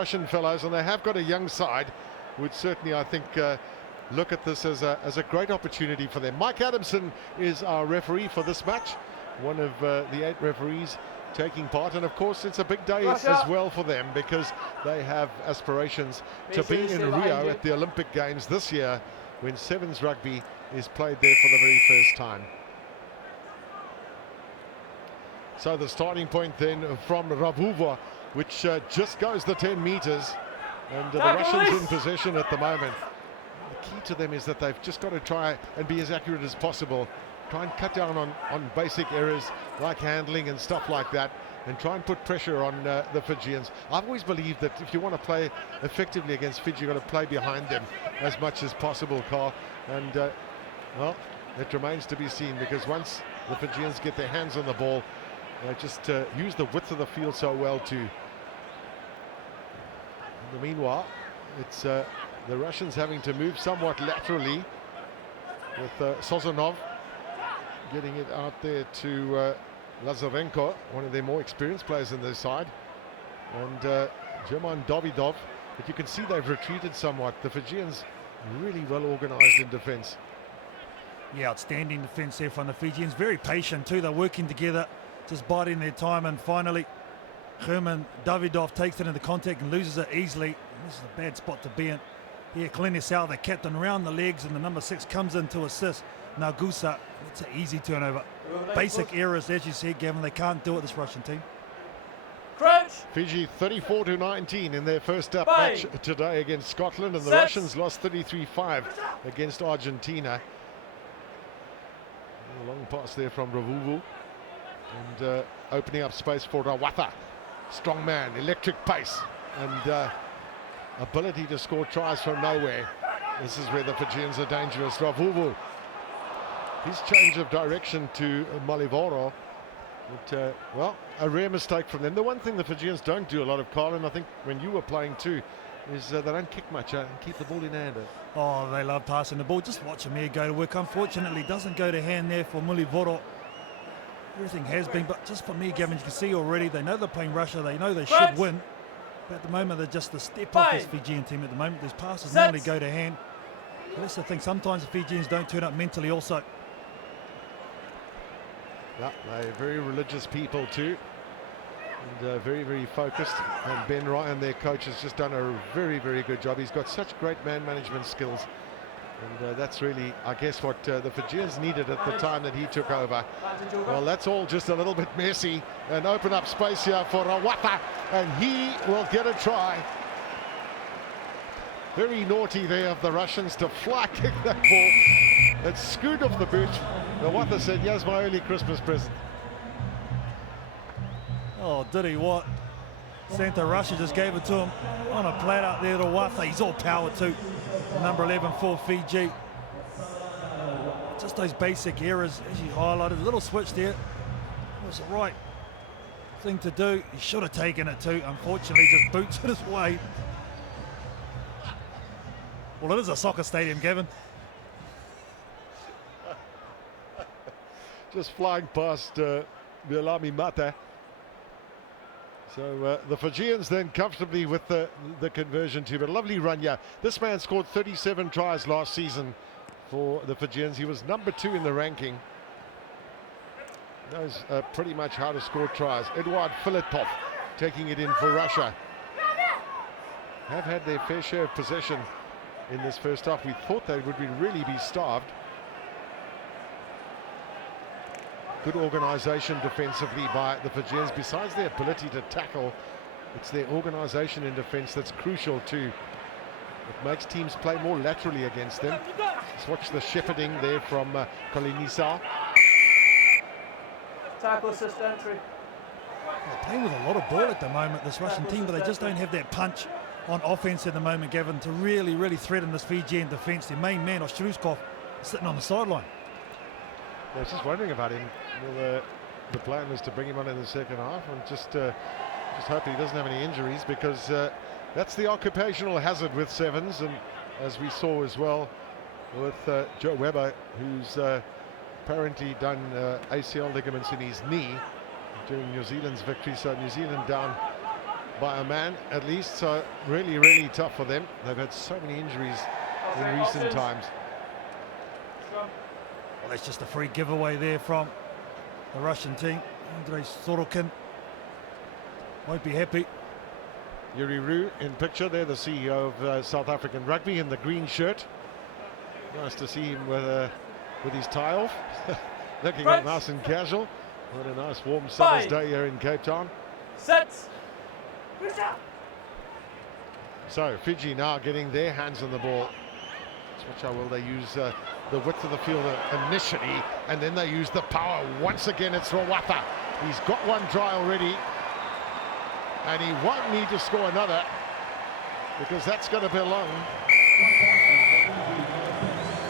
Russian fellows, and they have got a young side, would certainly, I think, look at this as a great opportunity for them. Mike Adamson is our referee for this match, one of the 8 referees taking part, and of course it's a big day as well for them, because they have aspirations to be in Rio at the Olympic Games this year, when sevens rugby is played there for the very first time. So the starting point then from Ravuva, which just goes the 10 meters, and the Russians in possession at the moment. The key to them is that they've just got to try and be as accurate as possible. Try and cut down on basic errors like handling and stuff like that, and try and put pressure on the Fijians. I've always believed that if you want to play effectively against Fiji, you've got to play behind them as much as possible, Carl. And, well, it remains to be seen, because once the Fijians get their hands on the ball, they just use the width of the field so well too. In the meanwhile, it's the Russians having to move somewhat laterally, with Sozonov getting it out there to Lazarenko, one of their more experienced players in their side, and German Davidov. But you can see they've retreated somewhat. The Fijians really well organized in defense. Yeah, outstanding defense there from the Fijians. Very patient too. They're working together, just biding their time, and finally German Davidov takes it into contact and loses it easily. And this is a bad spot to be in. Here, Klenisau, the captain, round the legs, and the number 6 comes in to assist. Now Gusa, it's an easy turnover. Basic errors, as you said, Gavin, they can't do it, this Russian team. Crunch. Fiji 34-19 in their first up match today against Scotland, and the Russians lost 33-5 against Argentina. A long pass there from Ravuvu, and opening up space for Rawatha. Strong man, electric pace, and ability to score tries from nowhere. This is where the Fijians are dangerous. Ravuvu, his change of direction to Malivoro, but, well, a rare mistake from them. The one thing the Fijians don't do a lot of, Carl, and I think when you were playing too, is they don't kick much and keep the ball in hand. Oh, they love passing the ball. Just watch him here go to work. Unfortunately, doesn't go to hand there for Malivoro. Everything has been, but just for me, Gavin, you can see already, they know they're playing Russia, they know they should win. But at the moment, they're just a step off this Fijian team at the moment. These passes normally go to hand. So that's the thing, sometimes the Fijians don't turn up mentally also. Yeah, they're very religious people too, and very, very focused. And Ben Ryan, their coach, has just done a very, very good job. He's got such great man management skills, and that's really, I guess, what the Fijians needed at the time that he took over. Well, that's all just a little bit messy, and open up space here for Rawatha, and he will get a try. Very naughty there of the Russians to fly kick that ball. It scooted off the boot. Rawatha said, "Here's my early Christmas present." Oh, did he what? Santa Russia just gave it to him on a plate out there to Rawatha. He's all power too. Number 11 for Fiji. Just those basic errors, as you highlighted. A little switch there. It was the right thing to do. He should have taken it too. Unfortunately, just boots it his way. Well, it is a soccer stadium, Gavin. Just flying past Vilami Mata. So the Fijians then comfortably with the conversion too, but a lovely run. Yeah, this man scored 37 tries last season for the Fijians. He was number 2 in the ranking. Knows pretty much how to score tries. Eduard Filipov taking it in for Russia. Have had their fair share of possession in this first half. We thought they would really be starved. Good organisation defensively by the Fijians. Besides their ability to tackle, it's their organisation in defence that's crucial too. It makes teams play more laterally against them. Let's watch the shepherding there from Klenisau. Tackle assist entry. They're playing with a lot of ball at the moment, this Russian team, but they just don't have that punch on offence at the moment, Gavin, to really threaten this Fijian defence. Their main man, Ostruskov, sitting on the sideline. I was just wondering about him. Well, the plan was to bring him on in the second half, and just hope he doesn't have any injuries, because that's the occupational hazard with sevens. And as we saw as well with Joe Webber, who's apparently done ACL ligaments in his knee during New Zealand's victory. So New Zealand down by a man at least, so really, really tough for them. They've had so many injuries in recent times. Well, that's just a free giveaway there from the Russian team. Andrei Sorokin won't be happy. Yuri Rue in picture there, the CEO of South African Rugby in the green shirt. Nice to see him with his tie off, looking nice and casual. What a nice warm summer's day here in Кейптаун. Sets. So Fiji now getting their hands on the ball. Watch how well they use the width of the field initially, and then they use the power. Once again, it's Rawatha. He's got one try already, and he won't need to score another because that's going to belong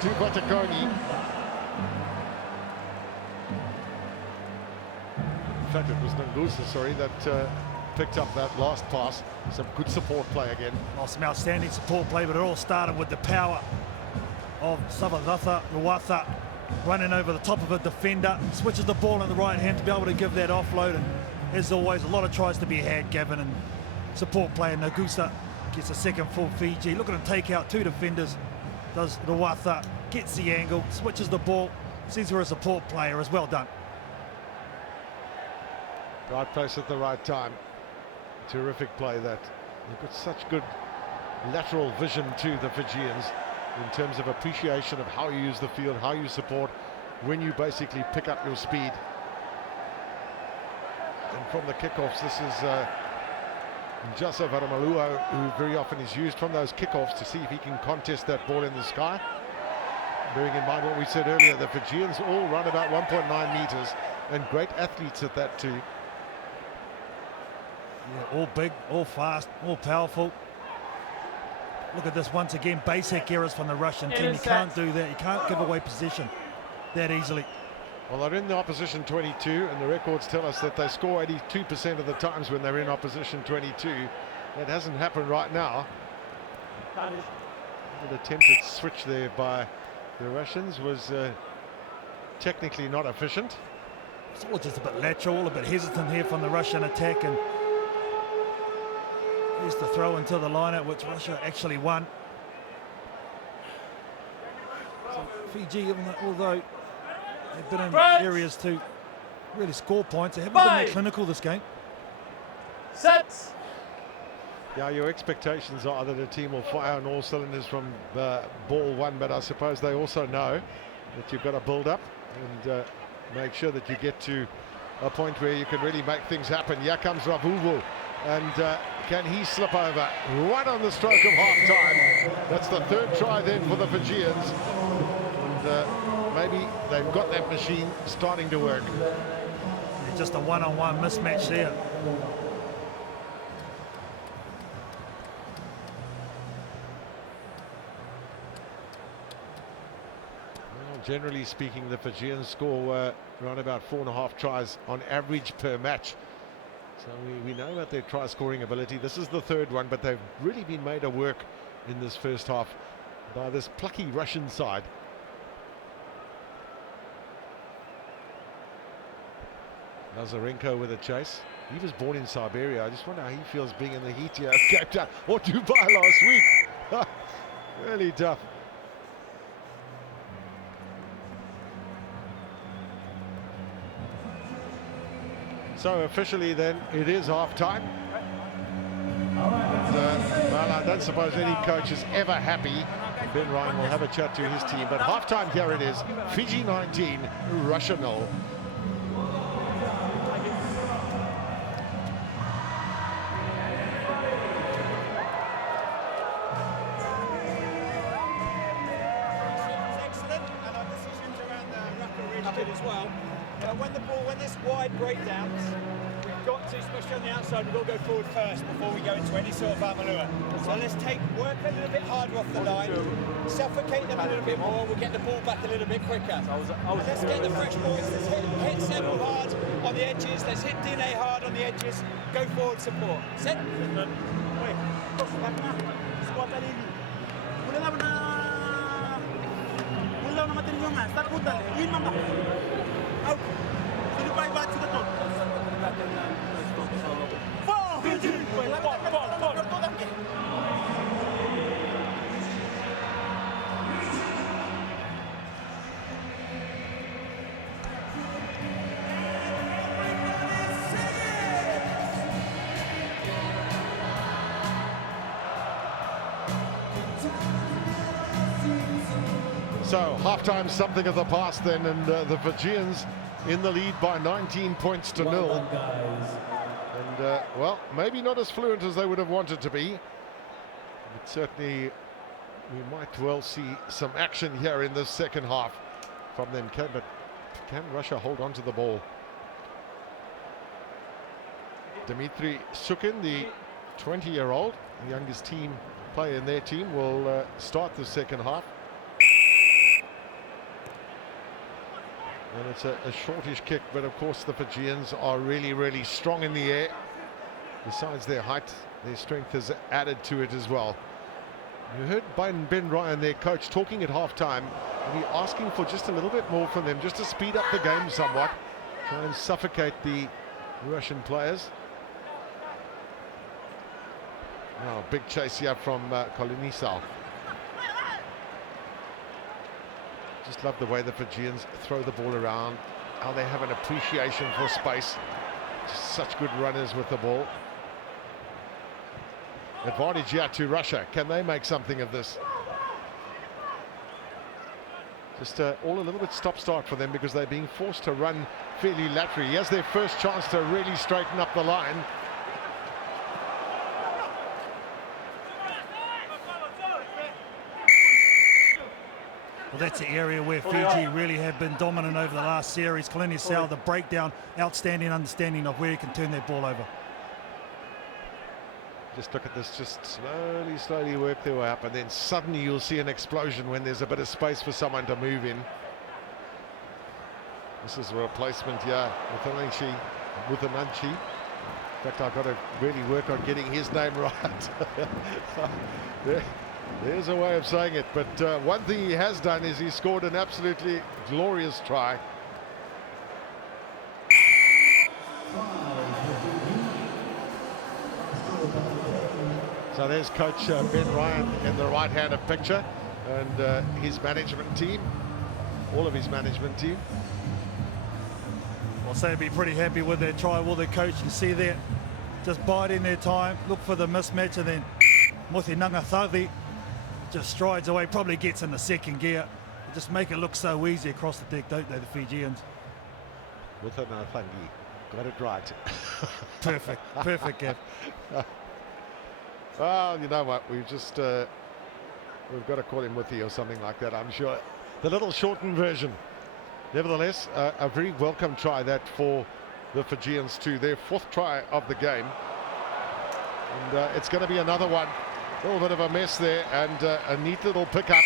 to Batakoni. In fact, it was Nangusa, sorry, that picked up that last pass. Some good support play again. Oh, some outstanding support play, but it all started with the power of Savadatha Rawatha running over the top of a defender, switches the ball in the right hand to be able to give that offload, and as always, a lot of tries to be had, Gavin, and support player Nagusa gets a second for Fiji. Look at him take out two defenders, does Rawatha, gets the angle, switches the ball, sees we're a support player as well done. Right place at the right time. Terrific play that. They've got such good lateral vision to the Fijians in terms of appreciation of how you use the field, how you support, when you basically pick up your speed. And from the kickoffs, this is Njasa Varamalua, who very often is used from those kickoffs to see if he can contest that ball in the sky. Bearing in mind what we said earlier, the Fijians all run about 1.9 meters, and great athletes at that too. Yeah, all big, all fast, all powerful. Look at this once again, basic errors from the Russian team. You can't do that. You can't give away possession that easily. Well, they're in the opposition 22, and the records tell us that they score 82% of the times when they're in opposition 22. That hasn't happened right now. An attempted switch there by the Russians was technically not efficient. It's all just a bit lateral, a bit hesitant here from the Russian attack, and here's the throw into the lineup, which Russia actually won. So Fiji, although they've been in areas to really score points, they haven't been that clinical this game. Sets. Yeah, your expectations are that a team will fire on all cylinders from ball one, but I suppose they also know that you've got to build up and make sure that you get to a point where you can really make things happen. Here comes Ravuvu, and can he slip over right on the stroke of half-time? That's the third try then for the Fijians, and maybe they've got that machine starting to work. Just a one-on-one mismatch there. Generally speaking, the Fijians score around about 4.5 tries on average per match. So we know about their try scoring ability. This is the third one, but they've really been made to work in this first half by this plucky Russian side. Lazarenko with a chase. He was born in Siberia. I just wonder how he feels being in the heat here at Cape Town or Dubai last week. Really tough. So officially then, it is half-time. Well, I don't suppose any coach is ever happy. Ben Ryan will have a chat to his team, but half-time here it is. Fiji 19, Russia 0. Excellent, and our decisions around the ruck are really good as well. When this wide breakdowns, we've got to, especially on the outside, we've got to go forward first before we go into any sort of Amalua. So let's work a little bit harder off the line, suffocate them a little bit more, we'll get the ball back a little bit quicker. Let's get the fresh boys, let's hit Seville hard on the edges, let's hit DNA hard on the edges, go forward support. Set. Out. So you back to the top. 4 Fiji. So half-time something of the past then, and the Fijians in the lead by 19 points to 0. And well, maybe not as fluent as they would have wanted to be, but certainly we might well see some action here in the second half from them. But can Russia hold on to the ball? Dmitry Sukin, the 20-year-old, the youngest team player in their team, will start the second half. And it's a shortish kick, but of course the Fijians are really, really strong in the air. Besides their height, their strength is added to it as well. You heard Ben Ryan, their coach, talking at half-time, and he asking for just a little bit more from them, just to speed up the game somewhat, try and suffocate the Russian players. Now, big chase here from Kolinisal. Just love the way the Fijians throw the ball around, how they have an appreciation for space. Just such good runners with the ball. Advantage here to Russia. Can they make something of this? Just all a little bit stop-start for them because they're being forced to run fairly laterally. Here's their first chance to really straighten up the line. Well, that's the area where Fiji really have been dominant over the last series. Kolinisal, the breakdown, outstanding understanding of where he can turn their ball over. Just look at this, just slowly work their way up, and then suddenly you'll see an explosion when there's a bit of space for someone to move in. This is a replacement here with Ananchi. In fact, I've got to really work on getting his name right. There's a way of saying it, but one thing he has done is he scored an absolutely glorious try. So there's Coach Ben Ryan in the right-handed picture, and his management team, all of his management team. Well, so they'd be pretty happy with their try. Will their coach, you see there, just biding their time, look for the mismatch, and then Muthi Nangathathi just strides away, probably gets in the second gear. They just make it look so easy across the deck, don't they, the Fijians? Muthi Nangathathi, got it right. Perfect, perfect, Gav. Well, you know what, we've got to call him Muthi or something like that, I'm sure. The little shortened version. Nevertheless, a very welcome try that for the Fijians too. Their fourth try of the game. And it's going to be another one. A little bit of a mess there, and a neat little pickup.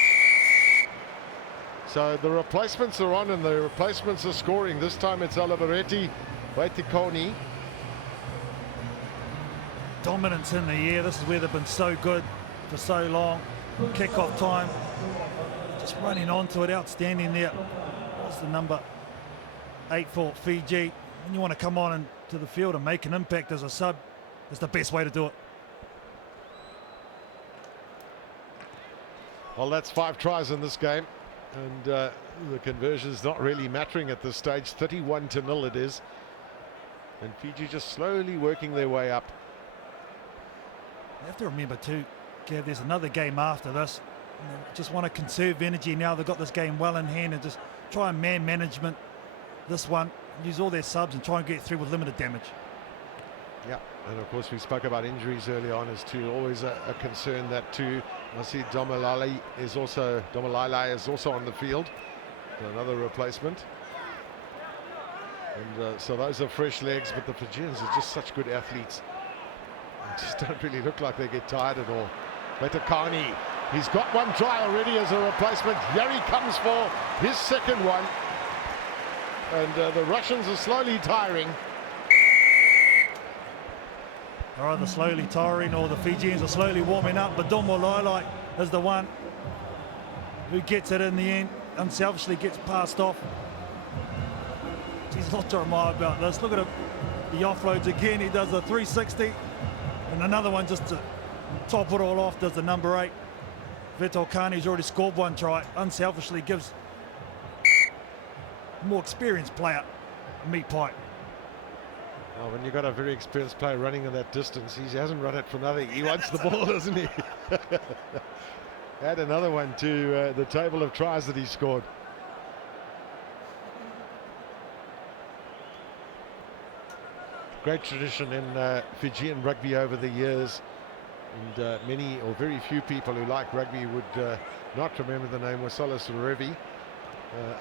So the replacements are on, and the replacements are scoring. This time it's Oliveretti, Waitikoni. Dominance in the air. This is where they've been so good for so long. Kick-off time. Just running onto it, outstanding there. That's the number 8 for Fiji. When you want to come on into the field and make an impact as a sub, it's the best way to do it. Well, that's 5 tries in this game, and the conversion is not really mattering at this stage. 31-0 it is, and Fiji just slowly working their way up. You have to remember too, Gav, there's another game after this. You know, just want to conserve energy now. They've got this game well in hand, and just try and man management this one. Use all their subs and try and get through with limited damage. Yeah, and of course we spoke about injuries early on as to always a concern that too. I see Domalai is also on the field, another replacement. And so those are fresh legs, but the Fijians are just such good athletes. They just don't really look like they get tired at all. Betakani, he's got one try already as a replacement. Here he comes for his second one. And the Russians are slowly tiring. They're either slowly tiring or the Fijians are slowly warming up, but Domo Lailai is the one who gets it in the end, unselfishly gets passed off. He's not to remind about this. Look at him. He offloads again. He does a 360. And another one just to top it all off does the number 8. Veto Kani's already scored one try. Unselfishly gives a more experienced player a meat pie. Well, when you've got a very experienced player running in that distance, he hasn't run it for nothing. He wants the ball, doesn't he? Add another one to the table of tries that he scored. Great tradition in Fijian rugby over the years, and many or very few people who like rugby would not remember the name Wasalis Rugby.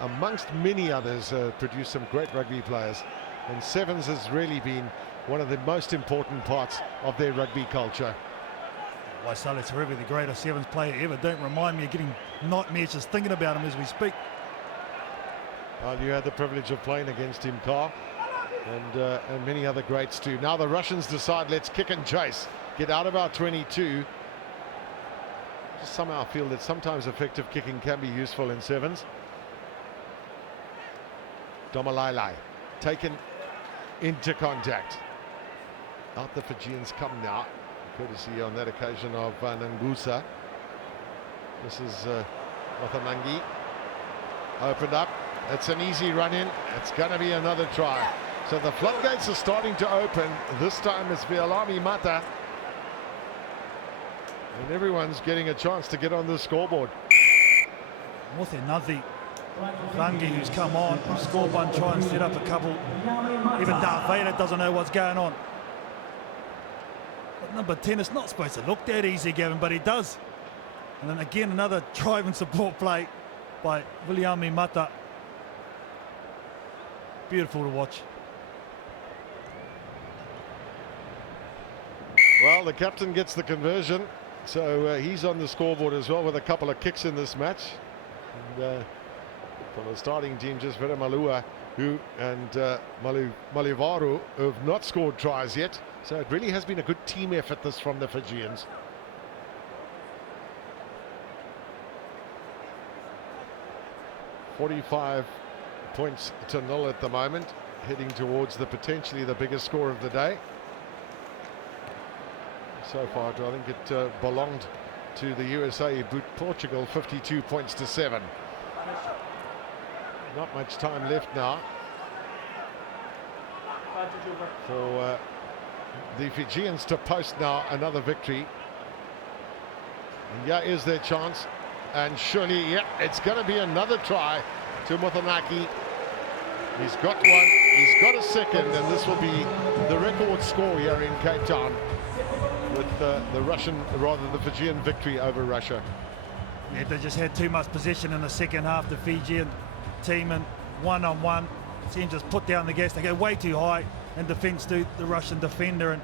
Amongst many others, produced some great rugby players, and sevens has really been one of the most important parts of their rugby culture. Waisalis Rugby, the greatest sevens player ever. Don't remind me of getting nightmares just thinking about him as we speak. Well, you had the privilege of playing against him, Carl, and many other greats too. Now the Russians decide, let's kick and chase, get out of our 22. Just somehow feel that sometimes effective kicking can be useful in sevens. Domalailai taken into contact. Out the Fijians come now, courtesy on that occasion of Nangusa. This is Wathanangi. Opened up. It's an easy run in. It's going to be another try. So the floodgates are starting to open. This time it's Vialami Mata. And everyone's getting a chance to get on the scoreboard. Mothenati Rangi, who's come on, scored one try and set up a couple. Even Darth Vader doesn't know what's going on. But number 10 is not supposed to look that easy, Gavin, but he does. And then again, another drive and support play by Viliami Mata. Beautiful to watch. Well, the captain gets the conversion, so he's on the scoreboard as well with a couple of kicks in this match. And, from the starting team, just Vera Malua and Malivaru, who have not scored tries yet. So it really has been a good team effort, this, from the Fijians. $45 to 0 at the moment, heading towards potentially the biggest score of the day. So far, I think it belonged to the USA, but Portugal 52 points to 7. Not much time left now for the Fijians to post now another victory. And yeah, is their chance, and surely, yeah, it's going to be another try to Mothanaki. He's got one, he's got a second, and this will be the record score here in Cape Town with the Russian, rather the Fijian victory over Russia. Yeah, they just had too much possession in the second half, the Fijian team, and one-on-one, seems just put down the gas. They go way too high in defence to the Russian defender, and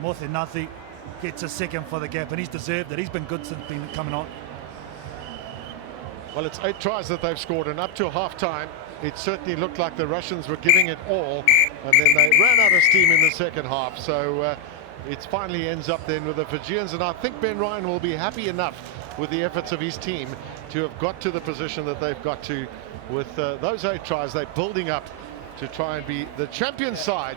Mothenati gets a second for the gap, and he's deserved it. He's been good since been coming on. Well, it's 8 tries that they've scored, and up to half-time, it certainly looked like the Russians were giving it all, and then they ran out of steam in the second half. So it finally ends up then with the Fijians, and I think Ben Ryan will be happy enough with the efforts of his team to have got to the position that they've got to. With those 8 tries, they're building up to try and be the champion side.